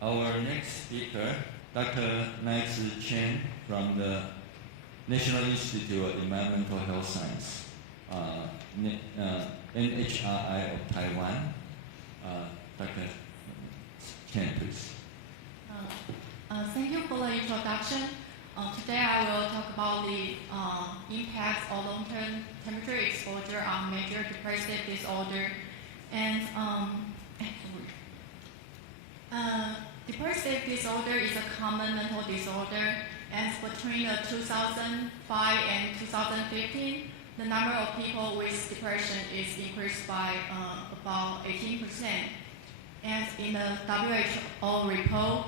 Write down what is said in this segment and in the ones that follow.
Our next speaker, Dr. NAI-TZU CHEN from the National Institute of Environmental Health Science, NHRI of Taiwan. Dr. CHEN, please. Thank you for the introduction. Today I will talk about the impacts of long-term temperature exposure on major depressive disorder. And depressive disorder is a common mental disorder, and between 2005 and 2015, the number of people with depression is increased by about 18%. And in the WHO report,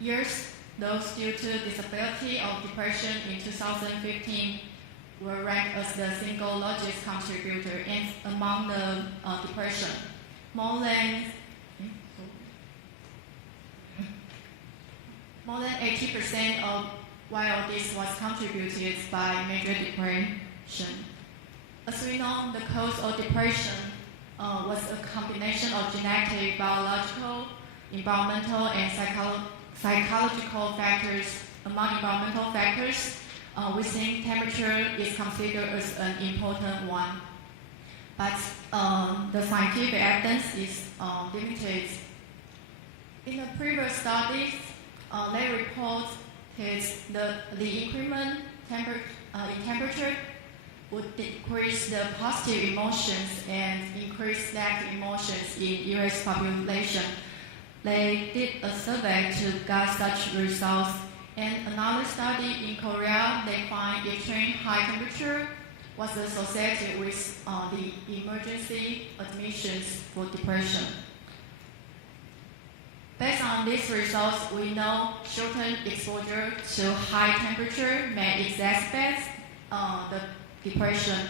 years those due to disability or depression in 2015 were ranked as the single largest contributor and among the depression. More than 80% of while this was contributed by major depression. As we know, the cause of depression was a combination of genetic, biological, environmental, and psychological factors. Among environmental factors, we think temperature is considered as an important one. But the scientific evidence is limited. In the previous studies, they reported the increment in temperature would decrease the positive emotions and increase negative emotions in U.S. population. They did a survey to get such results. And another study in Korea, they find extreme high temperature was associated with the emergency admissions for depression. Based on these results, we know short-term exposure to high temperature may exacerbate the depression,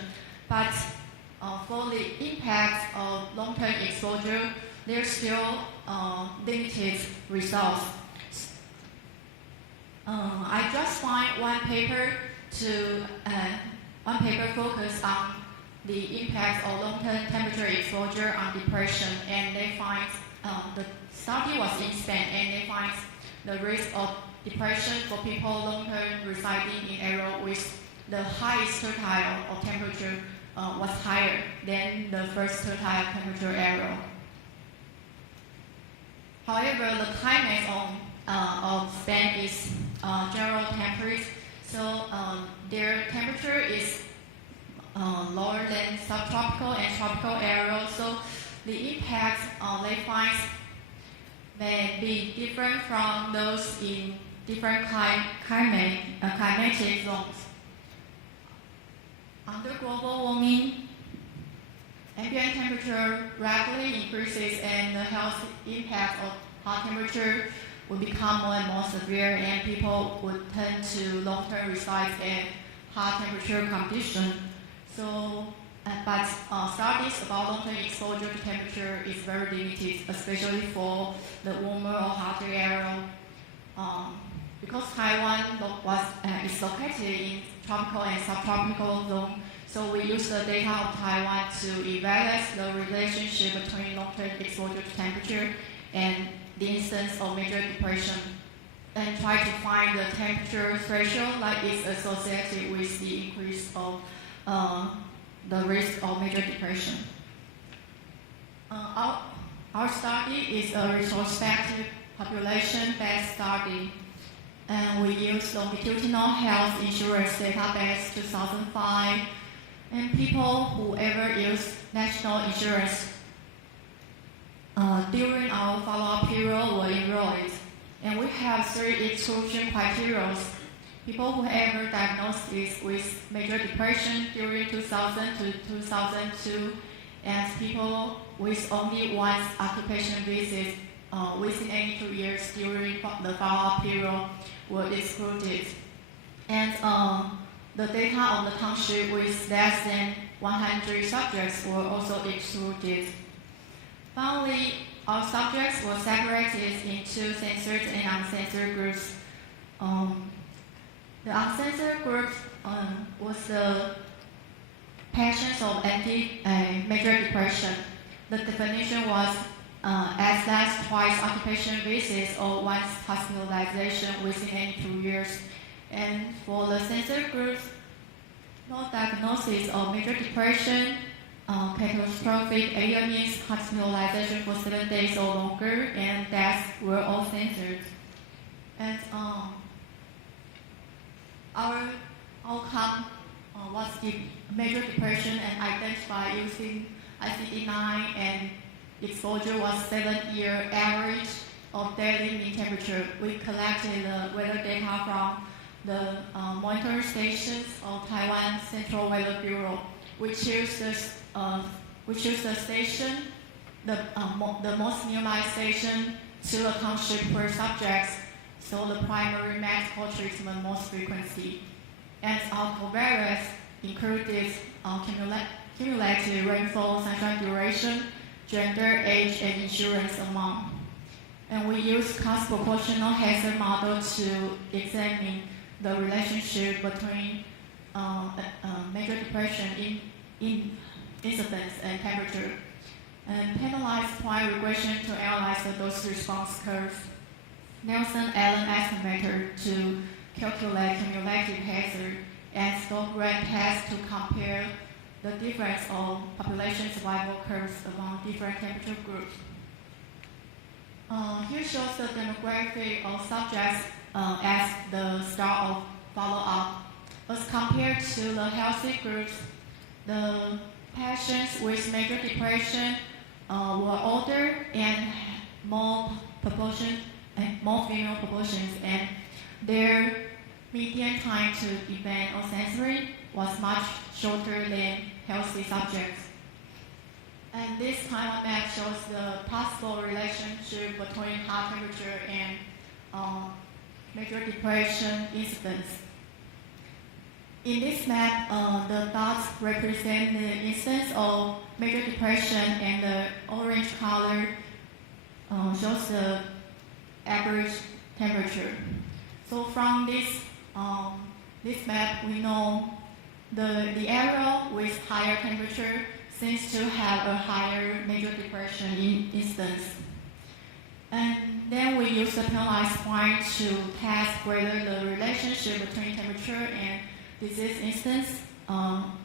but for the impact of long-term exposure, there's still limited results. I just find one paper focused on the impact of long-term temperature exposure on depression, and they find the study was in Spain, and they find the risk of depression for people long-term residing in area with the highest tertile of temperature was higher than the first tertile temperature area. However, the climate of Spain is general temperate, so their temperature is lower than subtropical and tropical areas. So the impact they find may be different from those in different climatic zones. Under global warming, ambient temperature rapidly increases, and the health impact of hot temperature will become more and more severe, and people would tend to long-term reside in hot temperature conditions. So, but studies about long-term exposure to temperature is very limited, especially for the warmer or hotter area. Because Taiwan is located in tropical and subtropical zone, so we use the data of Taiwan to evaluate the relationship between long-term exposure to temperature and the incidence of major depression, and try to find the temperature threshold that is associated with the increase of the risk of major depression. Our study is a retrospective population-based study, and we use longitudinal health insurance database 2005, and people who ever use national insurance during our follow-up period were enrolled. And we have 3 exclusion criteria. People who ever diagnosed with major depression during 2000 to 2002, and people with only one occupation visit within any 2 years during the follow-up period were excluded. And the data on the township with less than 100 subjects were also excluded. Finally, our subjects were separated into censored and uncensored groups. The uncensored group was the patients of major depression. The definition was as last twice occupation visits or once hospitalization within any 2 years. And for the censored groups, no diagnosis of major depression, catastrophic AMEs, hospitalization for 7 days or longer, and deaths were all censored. And our outcome was major depression and identified using ICD-9, and exposure was 7-year average of daily mean temperature. We collected the weather data from the monitoring stations of Taiwan Central Weather Bureau. We choose the station, the most nearby station to a country per subject, so the primary medical treatment most frequency. And our covariates included cumulative rainfall, sunshine duration, gender, age, and insurance amount. And we use cost proportional hazard model to examine the relationship between major depression in incidence and temperature, and penalized point regression to analyze the dose response curve. Nelson-Allen estimator to calculate cumulative hazard, and Stoke-Ran test to compare the difference of population survival curves among different temperature groups. Here shows the demographic of subjects as the start of follow-up. As compared to the healthy groups, the patients with major depression were older and more female proportions, and their median time to event or sensory was much shorter than healthy subjects. And this time map shows the possible relationship between heart temperature and major depression incidence. In this map, the dots represent the instance of major depression, and the orange color shows the average temperature. So from this map, we know the area with higher temperature seems to have a higher major depression instance. And then we use the penalized point to test whether the relationship between temperature and disease instance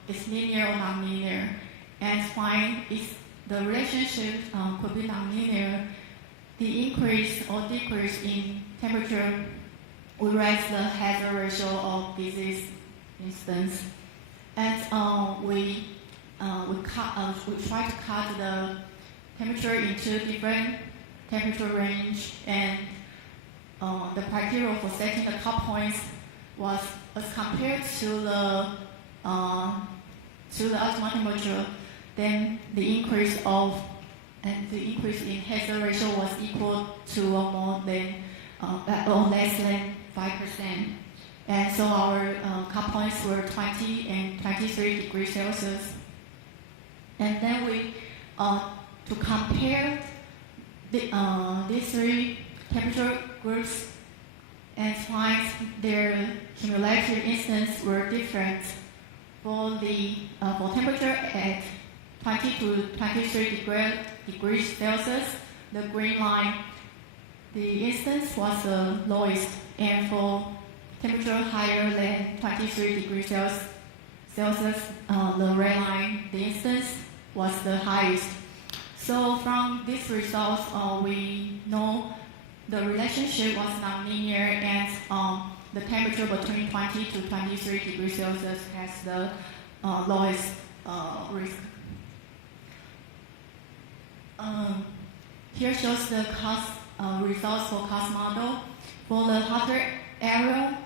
is linear or nonlinear, and find if the relationship could be nonlinear, the increase or decrease in temperature will raise the hazard ratio of disease instance. And we try to cut the temperature into different temperature range, and the criteria for setting the cut points was as compared to the optimal temperature, then the increase in hazard ratio was equal to or more than or less than 5%. And so our cut points were 20 and 23 degrees Celsius. And then we to compare these three temperature groups and find their cumulative instance were different. For temperature at 20 to 23 degrees Celsius, the green line, the instance was the lowest, and for temperature higher than 23 degrees Celsius, the red line, the instance was the highest. So from these results, we know the relationship was nonlinear, and the temperature between 20 to 23 degrees Celsius has the lowest risk. Here shows the cost results for cost model. For the hotter area,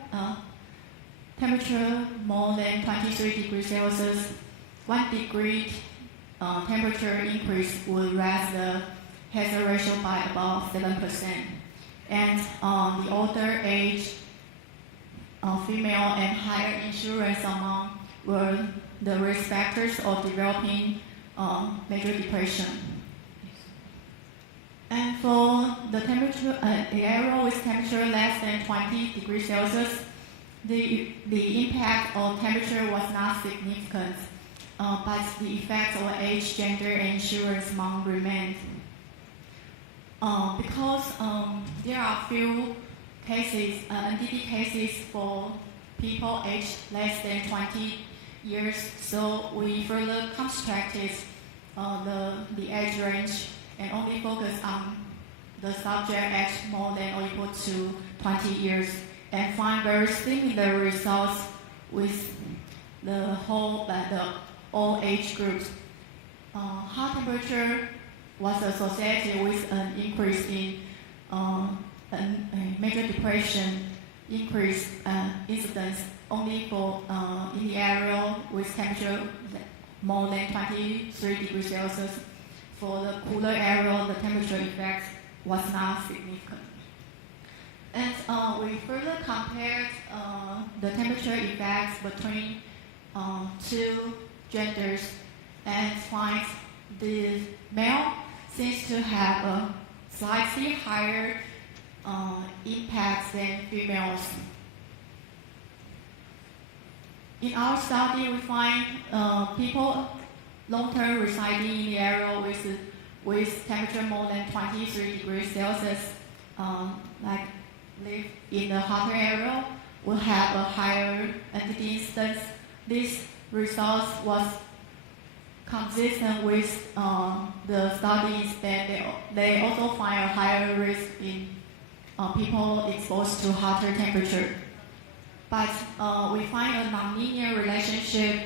temperature more than 23 degrees Celsius, 1 degree temperature increase will raise the hazard ratio by about 7%. And the older age, female and higher insurance amount were the risk factors of developing major depression. And for the temperature, the area with temperature less than 20 degrees Celsius, the impact of temperature was not significant, but the effects of age, gender, and insurance amount remained. Because there are few cases, NDD cases for people aged less than 20 years, so we further constructed the age range and only focus on the subject aged more than or equal to 20 years and find very similar results with the all age groups. Heart temperature was associated with an increase in major depression, increased incidence only for in the area with temperature more than 23 degrees Celsius. For the cooler area, the temperature effect was not significant. And we further compared the temperature effects between two genders and find the male seems to have a slightly higher impact than females. In our study, we find people long-term residing in the area with temperature more than 23 degrees Celsius, like live in the hotter area, will have a higher NDD incidence. This result was consistent with the studies that they also find a higher risk in people exposed to hotter temperature. But we find a nonlinear relationship,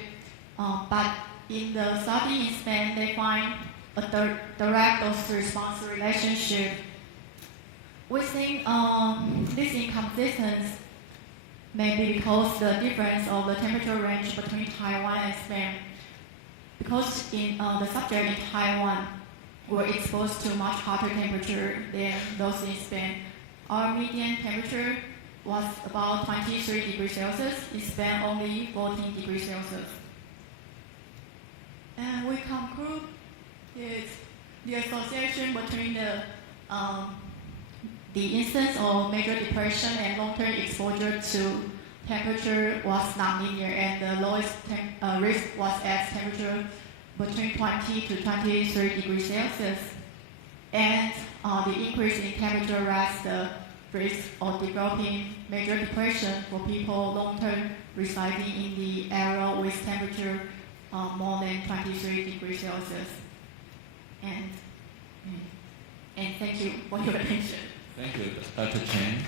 but in the study in Spain, they find a direct dose-response relationship. We think this inconsistency may be because the difference of the temperature range between Taiwan and Spain. Because in the subject in Taiwan were exposed to much hotter temperature than those in Spain. Our median temperature was about 23 degrees Celsius, in Spain only 14 degrees Celsius. And we conclude is the association between the instance of major depression and long-term exposure to temperature was nonlinear, and the lowest risk was at temperature between 20 to 23 degrees Celsius. And the increase in temperature raised the risk of developing major depression for people long-term residing in the area with temperature more than 23 degrees Celsius. And thank you for your attention. Thank you, Dr. Chen.